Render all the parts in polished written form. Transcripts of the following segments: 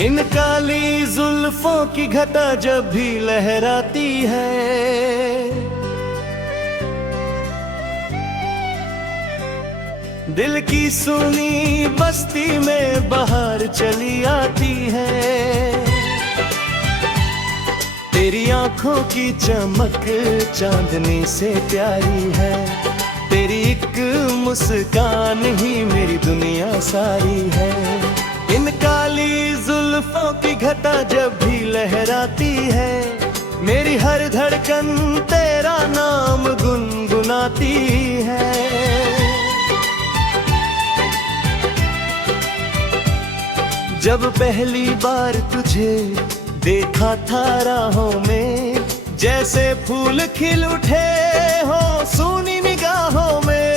इन काली जुल्फों की घटा जब भी लहराती है, दिल की सुनी बस्ती में बहार चली आती है। तेरी आंखों की चमक चांदनी से प्यारी है, तेरी एक मुस्कान ही मेरी दुनिया सारी है। इन काली जुल्फों की घटा जब भी लहराती है, मेरी हर धड़कन तेरा नाम गुनगुनाती है। जब पहली बार तुझे देखा था राहों में, जैसे फूल खिल उठे हो सूनी निगाहों में।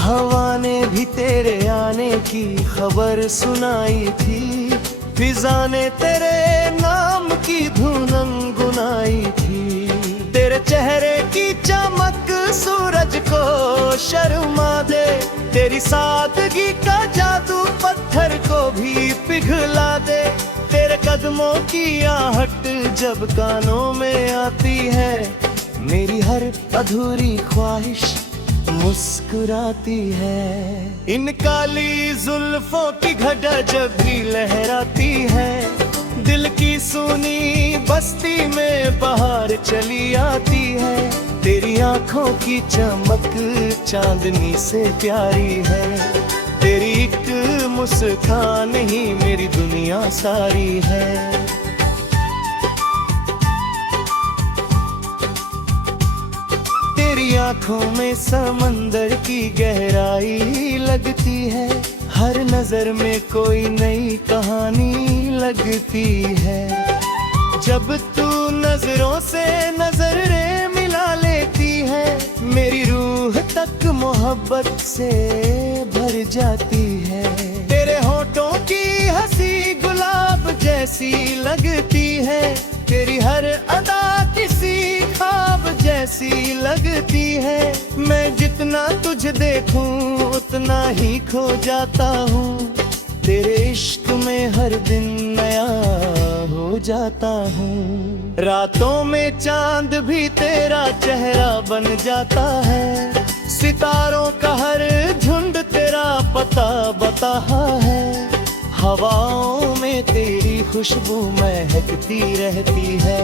हवा ने भी तेरे आने की खबर सुनाई थी, फिजा ने तेरे नाम की धुन गुनगुनाई थी। तेरे चेहरे की चमक सूरज को शर्मा दे, तेरी सादगी का जादू पत्थर को भी पिघला दे। तेरे कदमों की आहट जब कानों में आती है, मेरी हर अधूरी ख्वाहिश मुस्कुराती है। इन काली जुल्फों की घटा जब भी लहराती है, दिल की सुनी बस्ती में बहार चली आती है। तेरी आंखों की चमक चांदनी से प्यारी है, तेरी एक मुस्कान ही मेरी दुनिया सारी है। तेरी आंखों में समंदर की गहराई लगती है, हर नजर में कोई नई कहानी लगती है। जब तू नजरों से नजरें मिला लेती है, मेरी रूह तक मोहब्बत से भर जाती है। तेरे होठों की हंसी गुलाब जैसी लगती है, तेरी हर अदा किसी ख्वाब जैसी लगती है। मैं जितना तुझे देखूं उतना ही खो जाता हूँ, तेरे इश्क में हर दिन नया हो जाता हूँ। रातों में चांद भी तेरा चेहरा बन जाता है, सितारों का हर झुंड तेरा पता बता है। हवाओं में तेरी खुशबू महकती रहती है,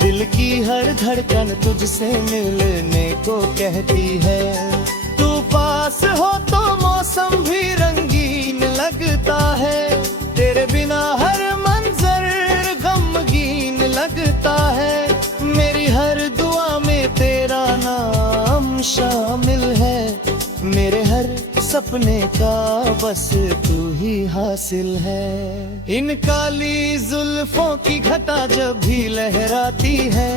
दिल की हर धड़कन तुझसे मिलने को कहती है। तू पास हो तो मौसम भी रंगीन लगता है, तेरे बिना हर मंजर गमगीन लगता है। मेरी हर दुआ में तेरा नाम शामिल है, मेरे हर सपने का बस तू ही हासिल है। इन काली जुल्फों की घटा जब भी लहराती है,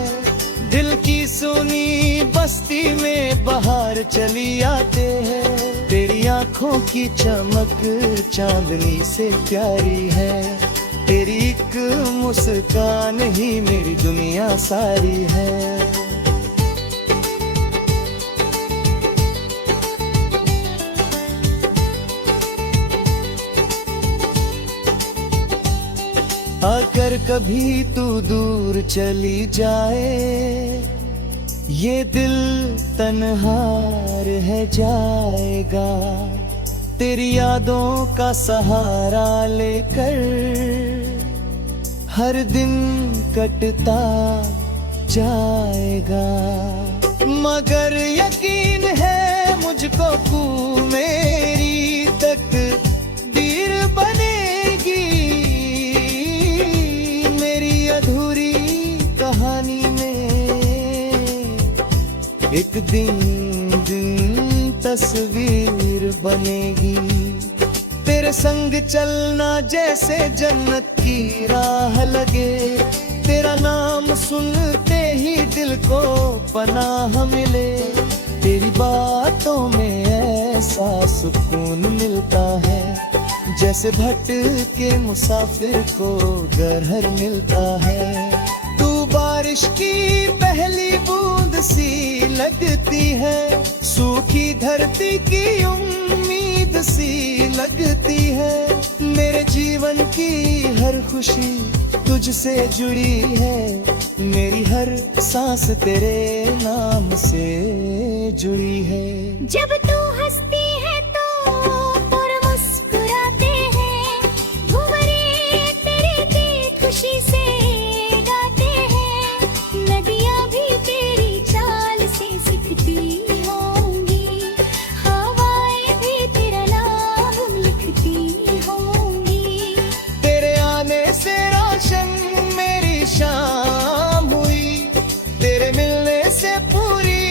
दिल की सुनी बस्ती में बहार चली आते हैं। तेरी आंखों की चमक चांदनी से प्यारी है, तेरी एक मुस्कान ही मेरी दुनिया सारी है। अगर कभी तू दूर चली जाए, ये दिल तन्हा रह जाएगा। तेरी यादों का सहारा लेकर हर दिन कटता जाएगा। मगर यकीन है मुझको तू मेरी तकदीर बनेगी, मेरी अधूरी कहानी में एक दिन तस्वीर बनेगी। तेरे संग चलना जैसे जन्नत की राह लगे, तेरा नाम सुनते ही दिल को पनाह मिले। तेरी बातों में ऐसा सुकून मिलता है, जैसे भटके मुसाफिर को घर मिलता है। तू बार बारिश की पहली बूंद सी लगती है, सूखी धरती की उम्मीद सी लगती है। मेरे जीवन की हर खुशी तुझसे जुड़ी है, मेरी हर सांस तेरे नाम से जुड़ी है। जब तू हंसती है तो और मुस्कुराते हैं, भंवरे तेरे गीत खुशी से गाते हैं। नदियाँ भी तेरी चाल से सीखती होंगी, हवाएं भी तेरा नाम लिखती होंगी। तेरे आने से रोशन मेरी शाम हुई, तेरे मिलने से पूरी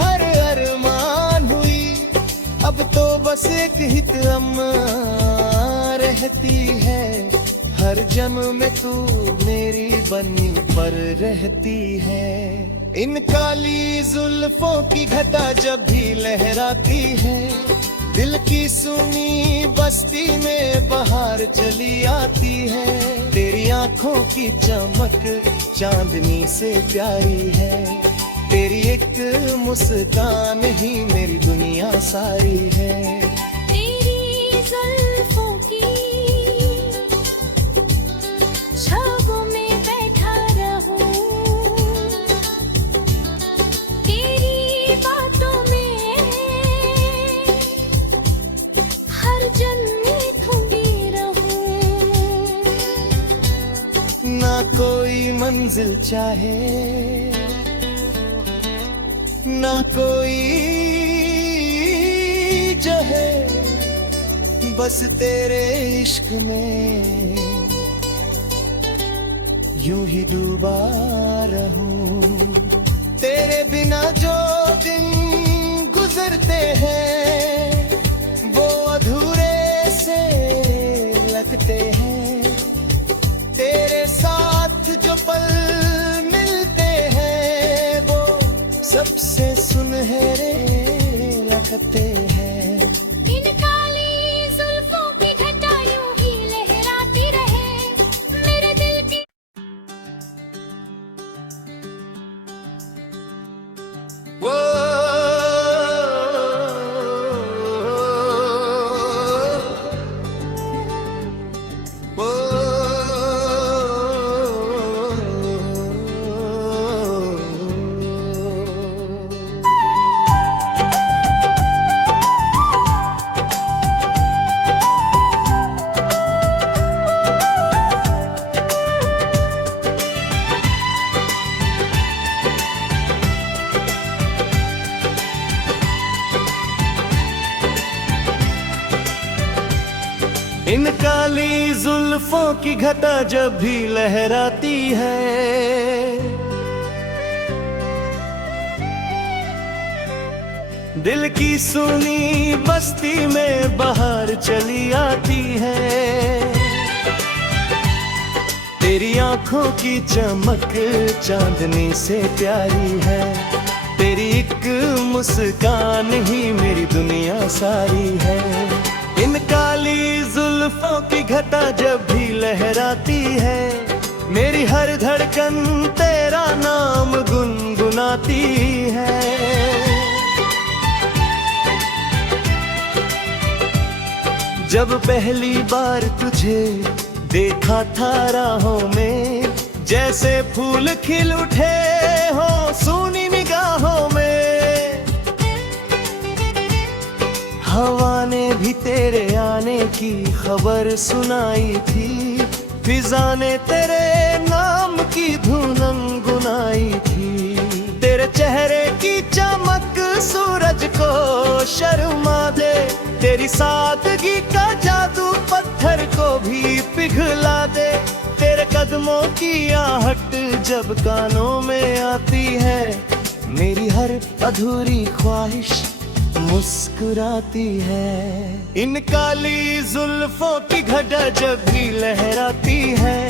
हर अरमान हुई। अब तो बस एक ही तमन्ना रहती है, हर जन्म में तू मेरी बनी पर रहती है। इन काली जुल्फों की घटा जब भी लहराती है, दिल की सुनी बस्ती में बाहर चली आती है। तेरी आंखों की चमक चांदनी से प्यारी है, तेरी एक मुस्कान ही मेरी दुनिया सारी है। तेरी जुल्फों की छावों में बैठा रहूं, तेरी बातों में हर जन्म थूमी रहूं। ना कोई मंजिल चाहे, ना कोई जो है, बस तेरे इश्क में यूं ही डूबा रहूं। तेरे बिना जो दिन गुजरते हैं वो अधूरे से लगते हैं, तेरे साथ जो पल मिलते हैं वो सबसे सुनहरे लगते हैं। इन काली जुल्फों की घटा यूं ही लहराती रहे, मेरे दिल की। वो इन काली जुल्फों की घटा जब भी लहराती है, दिल की सुनी बस्ती में बाहर चली आती है। तेरी आंखों की चमक चांदनी से प्यारी है, तेरी एक मुस्कान ही मेरी दुनिया सारी है। इन काली जुल्फों की घटा जब भी लहराती है, मेरी हर धड़कन तेरा नाम गुनगुनाती है। जब पहली बार तुझे देखा था राहों में, जैसे फूल खिल उठे हो सूनी निगाहों में। हवा ने भी तेरे आने की खबर सुनाई थी, फिजा ने तेरे नाम की धुन गुनगुनाई थी। तेरे चेहरे की चमक सूरज को शर्मा दे, तेरी सादगी का जादू पत्थर को भी पिघला दे। तेरे कदमों की आहट जब कानों में आती है, मेरी हर अधूरी ख्वाहिश मुस्कुराती है। इन काली जुल्फों की घटा जब भी लहराती है,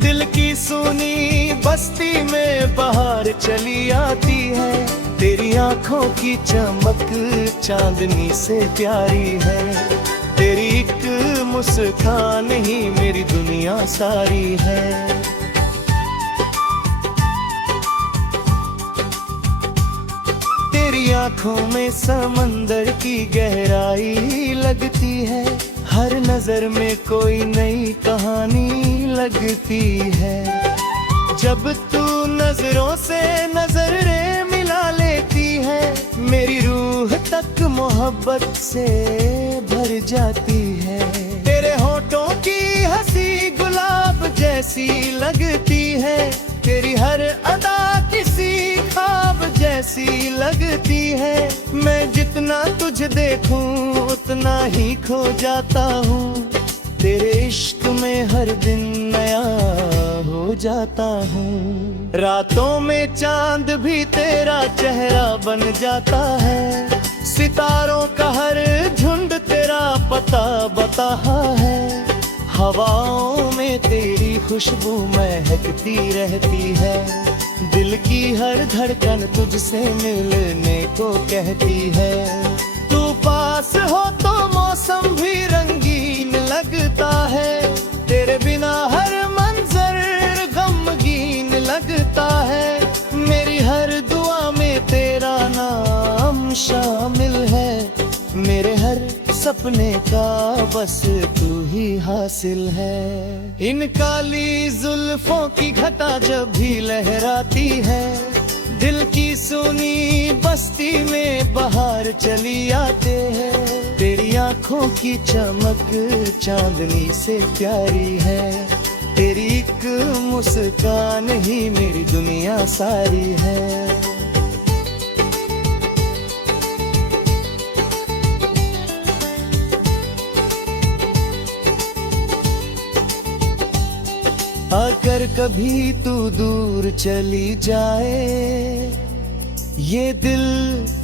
दिल की सुनी बस्ती में बाहर चली आती है। तेरी आंखों की चमक चांदनी से प्यारी है, तेरी एक मुस्कान ही मेरी दुनिया सारी है। आंखों में समंदर की गहराई लगती है, हर नजर में कोई नई कहानी लगती है। जब तू नजरों से नजरें मिला लेती है, मेरी रूह तक मोहब्बत से भर जाती है। तेरे होठों की हंसी गुलाब जैसी लगती है, तेरी हर अदा किसी ख्वाब जैसी लगती है। मैं जितना तुझे देखूं उतना ही खो जाता हूँ, तेरे इश्क में हर दिन नया हो जाता हूँ। रातों में चांद भी तेरा चेहरा बन जाता है, सितारों का हर झुंड तेरा पता बता है। हवाओं में तेरी खुशबू महकती रहती है, दिल की हर धड़कन तुझसे मिलने को कहती है। तू पास हो तो मौसम भी रंगीन लगता है, तेरे बिना हर मंजर गमगीन लगता है। मेरी हर दुआ में तेरा नाम शामिल है, मेरे हर सपने का बस तू ही हासिल है। इन काली जुल्फों की घटा जब भी लहराती है, दिल की सुनी बस्ती में बाहर चली आते हैं। तेरी आंखों की चमक चांदनी से प्यारी है, तेरी एक मुस्कान ही मेरी दुनिया सारी है। अगर कभी तू दूर चली जाए, ये दिल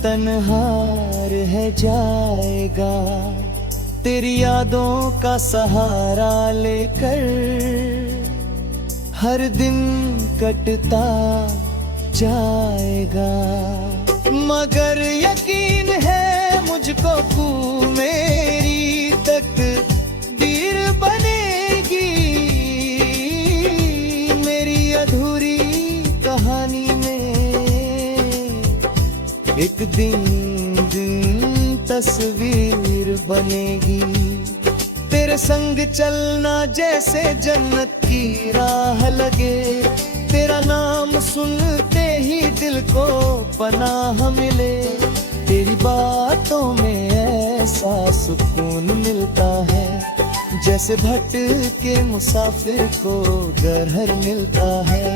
तन्हा रह जाएगा। तेरी यादों का सहारा लेकर हर दिन कटता जाएगा। मगर यकीन है मुझको तू मेरी तकदीर बनेगी, मेरी अधूरी कहानी में एक दिन तस्वीर बनेगी। तेरे संग चलना जैसे जन्नत की राह लगे, तेरा नाम सुनते ही दिल को पनाह मिले। तेरी बातों में ऐसा सुकून मिलता है, जैसे भटके मुसाफिर को घर मिलता है।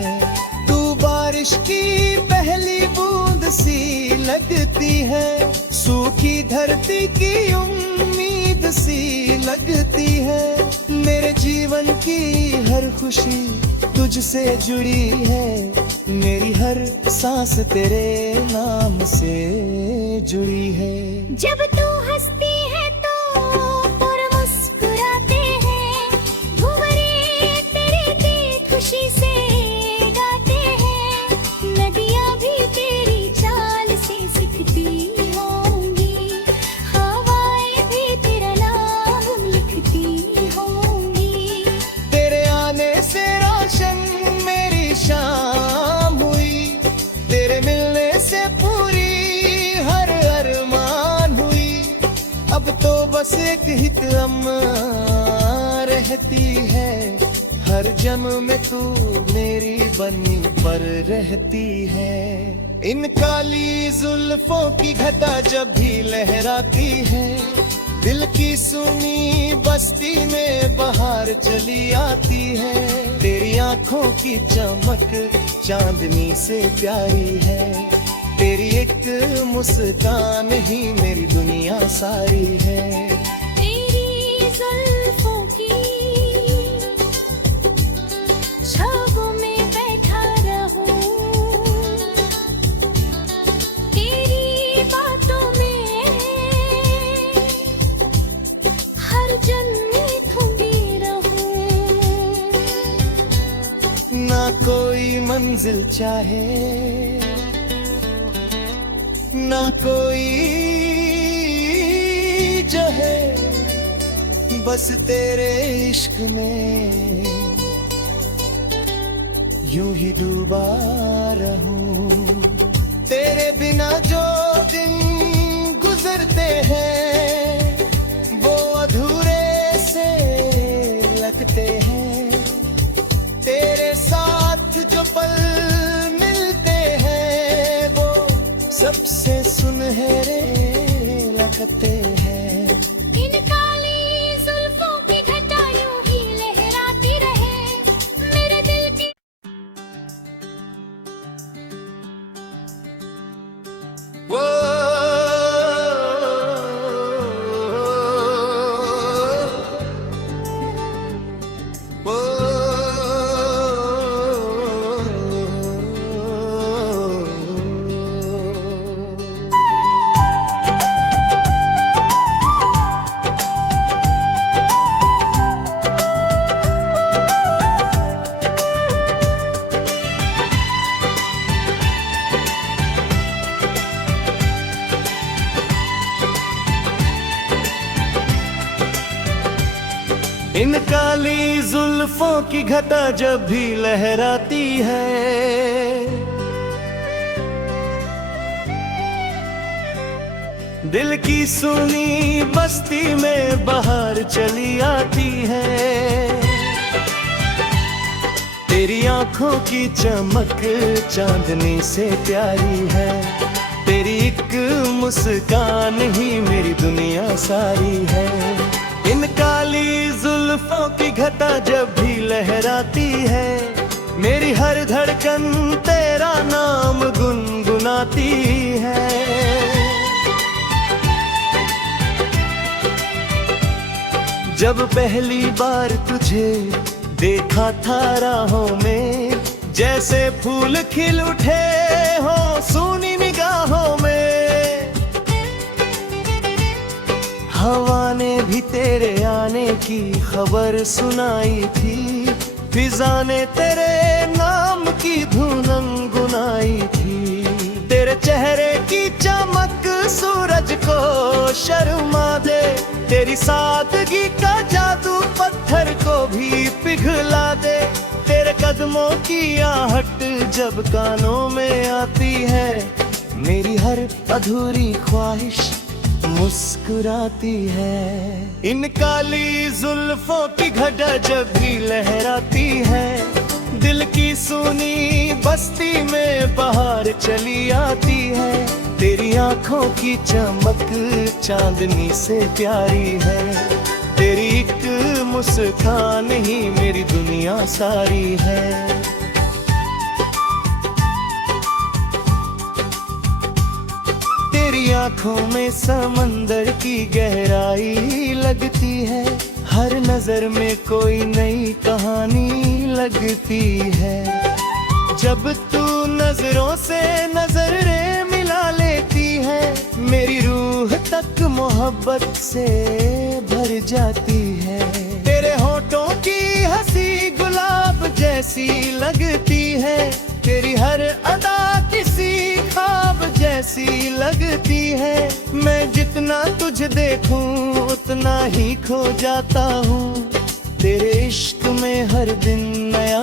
तू बारिश की पहली बूंद सी लगती है, सूखी धरती की उम्मीद सी लगती है। मेरे जीवन की हर खुशी तुझसे जुड़ी है, मेरी हर सांस तेरे नाम से जुड़ी है। जब तू हंसती है तो और मुस्कुराते हैं, भंवरे तेरे की खुशी से गाते हैं। नदियाँ भी तेरी चाल से सीखती होंगी, हवाएं भी तेरा नाम लिखती होंगी। तेरे आने से रोशन मेरी शाम हुई, तेरे मिलने से पूरी हर अरमान हुई। अब तो बस एक ही तमन्ना रहती है, हर जन्म में तू मेरी बनी पर रहती है। इन काली जुल्फों की घटा जब भी लहराती है, दिल की सुनी बस्ती में बाहर चली आती है। तेरी आंखों की चमक चांदनी से प्यारी है, तेरी एक मुस्कान ही मेरी दुनिया सारी है। तेरी जुल्फों की छाँव में बैठा रहूं, तेरी बातों में हर जन्म खोई रहूं। ना कोई मंजिल चाहे, ना कोई जो है, बस तेरे इश्क में यूं ही डूबा रहूं। तेरे बिना जो दिन गुजरते हैं वो अधूरे से लगते हैं। तेरे साथ जो पल मिलते हैं वो सबसे सुनहरे लगते हैं। इन काली जुल्फों की घटा यूं ही लहराती रहे मेरे दिल की। वो इन काली जुल्फों की घटा जब भी लहराती है दिल की सुनी बस्ती में बाहर चली आती है। तेरी आंखों की चमक चांदनी से प्यारी है। तेरी एक मुस्कान ही मेरी दुनिया सारी है। इन काली जुल्फों की घटा जब भी लहराती है मेरी हर धड़कन तेरा नाम गुनगुनाती है। जब पहली बार तुझे देखा था राहों में जैसे फूल खिल उठे हो सूनी निगाहों में। हवा ने भी तेरे आने की खबर सुनाई थी। फिजा ने तेरे नाम की धुन गुनगुनाई थी। तेरे चेहरे की चमक सूरज को शर्मा दे। तेरी सादगी का जादू पत्थर को भी पिघला दे। तेरे कदमों की आहट जब कानों में आती है मेरी हर अधूरी ख्वाहिश मुस्कुराती है। इन काली जुल्फों की घटा जब भी लहराती है दिल की सुनी बस्ती में बाहर चली आती है। तेरी आंखों की चमक चांदनी से प्यारी है। तेरी एक मुस्कान ही मेरी दुनिया सारी है। तेरी आंखों में समंदर की गहराई लगती है। हर नजर में कोई नई कहानी लगती है। जब तू नजरों से नजरें मिला लेती है मेरी रूह तक मोहब्बत से भर जाती है। तेरे होठों की हंसी गुलाब जैसी लगती है। तेरी हर अदा किसी ख्वाब जैसी लगती है। मैं जितना तुझे देखूं उतना ही खो जाता हूँ। तेरे इश्क में हर दिन नया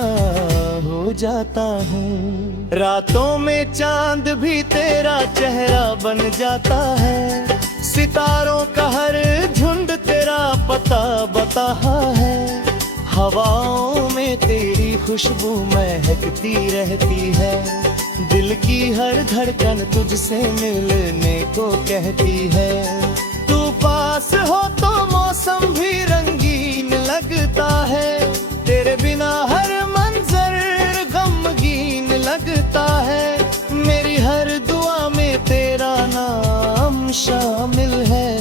हो जाता हूँ। रातों में चांद भी तेरा चेहरा बन जाता है। सितारों का हर झुंड तेरा पता बताहा है। हवाओं में तेरी खुशबू महकती रहती है। दिल की हर धड़कन तुझसे मिलने को कहती है। तू पास हो तो मौसम भी रंगीन लगता है। तेरे बिना हर मंजर गमगीन लगता है। मेरी हर दुआ में तेरा नाम शामिल है।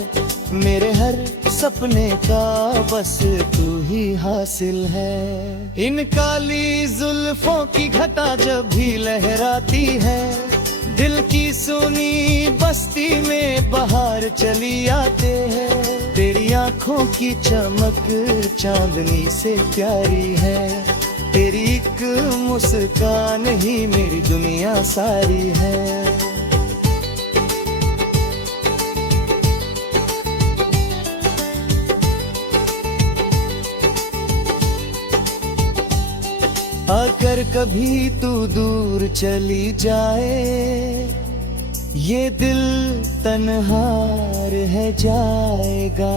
मेरे हर सपने का बस तू ही हासिल है। इन काली जुल्फों की घटा जब भी लहराती है दिल की सुनी बस्ती में बाहर चली आते हैं। तेरी आंखों की चमक चांदनी से प्यारी है। तेरी एक मुस्कान ही मेरी दुनिया सारी है। अगर कभी तू दूर चली जाए ये दिल तन्हा रह जाएगा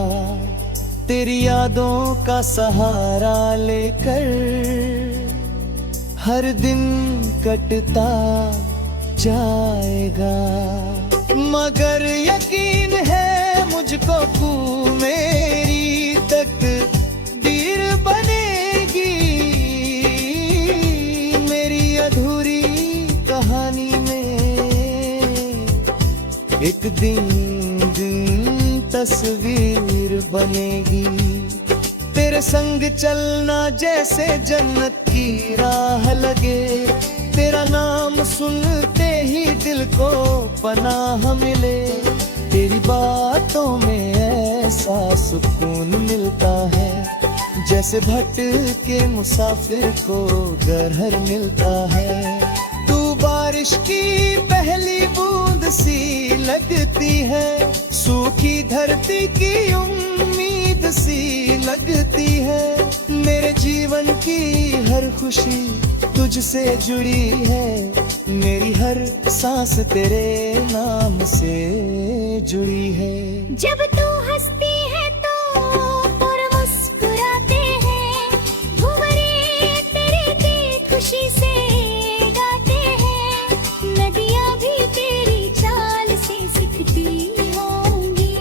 तेरी यादों का सहारा लेकर, हर दिन कटता जाएगा। मगर यकीन है मुझको तू मेरी तकदीर बनेगी, मेरी अधूरी कहानी में एक दिन तस्वीर बनेगी। तेरे संग चलना जैसे जन्नत की राह लगे, तेरा नाम सुनते ही दिल को पनाह मिले। तेरी बातों में ऐसा सुकून मिलता है जैसे भटके मुसाफिर को घर मिलता है। तू बारिश की पहली बूंद सी लगती है, सूखी धरती की उम्मीद सी लगती है। मेरे जीवन की हर खुशी तुझसे जुड़ी है, मेरी हर सांस तेरे नाम से जुड़ी है। जब तू हंसती है तो और मुस्कुराते हैं, भंवरे तेरे की खुशी से गाते हैं। नदियाँ भी तेरी चाल से सीखती होंगी,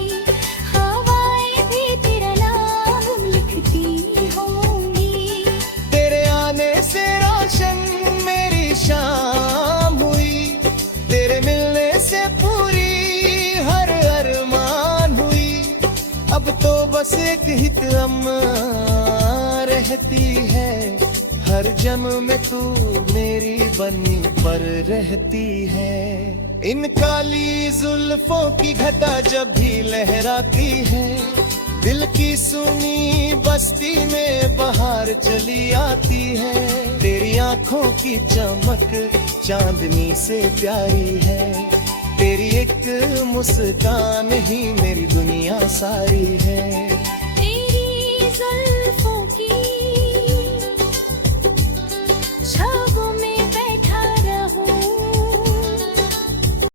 हवाएं भी तेरा नाम लिखती होंगी। तेरे आने से रोशन मेरी शाम हुई, तेरे मिलने से पूरी हर अरमान हुई। अब तो बस एक ही तमन्ना रहती है, हर जन्म में तू मेरी बनी पर रहती है। इन काली जुल्फों की घटा जब भी लहराती है, दिल की सुनी बस्ती में बाहर चली आती है। तेरी आंखों की चमक चांदनी से प्यारी है, तेरी एक मुस्कान ही मेरी दुनिया सारी है। तेरी जुल्फों की